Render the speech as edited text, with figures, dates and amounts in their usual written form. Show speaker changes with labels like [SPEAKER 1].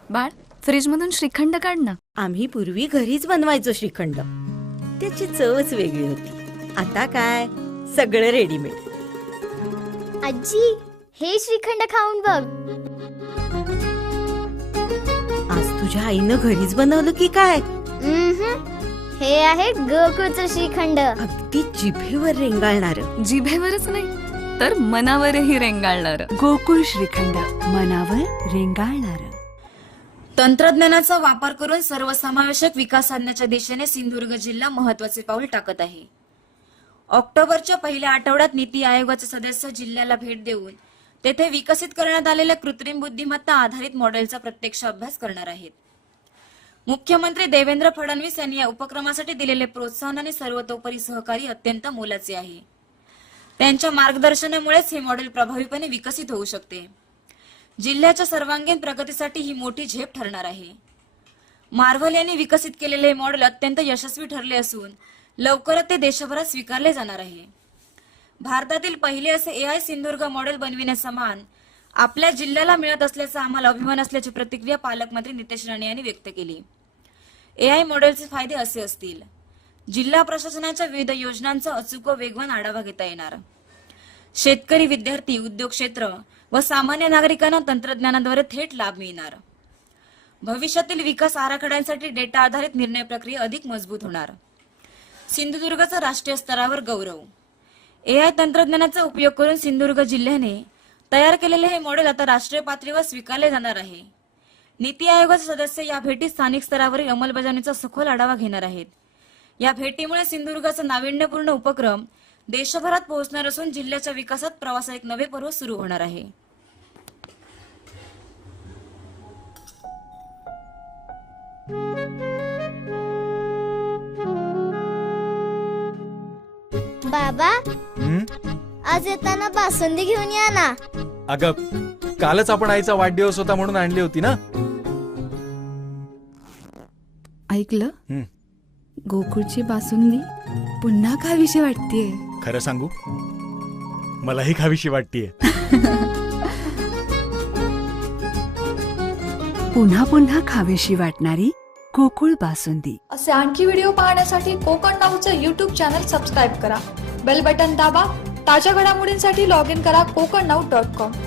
[SPEAKER 1] बाळ, फ्रीज मधून श्रीखंड काढ ना.
[SPEAKER 2] आम्ही पूर्वी घरीच बनवायचो श्रीखंड. त्याची चवच वेगळी होती. आता काय सगळं रेडीमेड.
[SPEAKER 3] आजी, हे श्रीखंड खाऊन बघ.
[SPEAKER 2] आज तुझ्या आईनं घरीच बनवलं की काय?
[SPEAKER 3] हे आहे गोकुळचं श्रीखंड.
[SPEAKER 2] अगदी जिभेवर रेंगाळणार.
[SPEAKER 1] जिभेवरच नाही तर मनावरही रेंगाळणार.
[SPEAKER 4] गोकुळ श्रीखंड, मनावर रेंगाळणार.
[SPEAKER 5] तंत्रज्ञानाचा वापर करून सर्वसमावेशक विकास साधण्याच्या दिशेने सिंधुदुर्ग जिल्हा महत्वाचे पाऊल टाकत आहे. ऑक्टोबरच्या पहिल्या आठवड्यात नीती आयोगाचे सदस्य जिल्ह्याला भेट देऊन तेथे विकसित करण्यात आलेल्या कृत्रिम बुद्धिमत्ता आधारित मॉडेलचा प्रत्यक्ष अभ्यास करणार आहेत. मुख्यमंत्री देवेंद्र फडणवीस यांनी या उपक्रमासाठी दिलेले प्रोत्साहन आणि सर्वतोपरी सहकार्य अत्यंत मोलाचे आहे. त्यांच्या मार्गदर्शनामुळेच हे मॉडेल प्रभावीपणे विकसित होऊ शकते. जिल्ह्याच्या सर्वांगीण प्रगतीसाठी ही मोठी झेप ठरणार आहे. मार्व्हल यांनी विकसित केलेले हे मॉडेल अत्यंत यशस्वी ठरले असून लवकरच ते देशभरात स्वीकारले जाणार आहे. भारतातील पहिले असे AI सिंधुदुर्ग मॉडेल बनविण्यासमान आपल्या जिल्ह्याला मिळत असल्याचा आम्हाला अभिमान असल्याची प्रतिक्रिया पालकमंत्री नितेश राणे यांनी व्यक्त केली. AI मॉडेलचे फायदे असे असतील: जिल्हा प्रशासनाच्या विविध योजनांचा अचूक व वेगवान आढावा घेता येणार. शेतकरी, विद्यार्थी, उद्योग क्षेत्र व सामान्य नागरिकांना तंत्रज्ञानाद्वारे थेट लाभ मिळणार. भविष्यातील विकास आराखड्यांसाठी डेटा आधारित निर्णय प्रक्रिया अधिक मजबूत होणार. सिंधुदुर्गचा राष्ट्रीय स्तरावर गौरव. AI तंत्रज्ञानाचा उपयोग करून सिंधुदुर्ग जिल्ह्याने तयार केलेले हे मॉडेल आता राष्ट्रीय पातळीवर स्वीकारले जाणार आहे. नीती आयोगाचे सदस्य या भेटीत स्थानिक स्तरावरील अंमलबजावणीचा सखोल आढावा घेणार आहेत. या भेटीमुळे सिंधुदुर्गाचा नाविन्यपूर्ण उपक्रम देशभरात पोहोचणार असून जिल्ह्याच्या विकासात प्रवासात एक नवे पर्व सुरू होणार आहे.
[SPEAKER 3] बाबा, आज येताना बासुंदी घेऊन या ना.
[SPEAKER 6] अगं, कालच आपण आईचा वाढदिवस होता म्हणून आणली होती ना.
[SPEAKER 4] ऐकलं? गोकुळची बासुंदी पुन्हा खावीशी वाटतेय.
[SPEAKER 6] खरं सांगू, मलाही खावीशी वाटतीये.
[SPEAKER 4] पुन्हा पुन्हा खावीशी वाटणारी गोकुळ बासुंदी.
[SPEAKER 7] असे आणखी व्हिडिओ पाहण्यासाठी कोकण नाऊचं YouTube चॅनल सबस्क्राईब करा. बेल बटन दाबा. ताज्या घडामोडींसाठी लॉग इन करा kokarnau.com.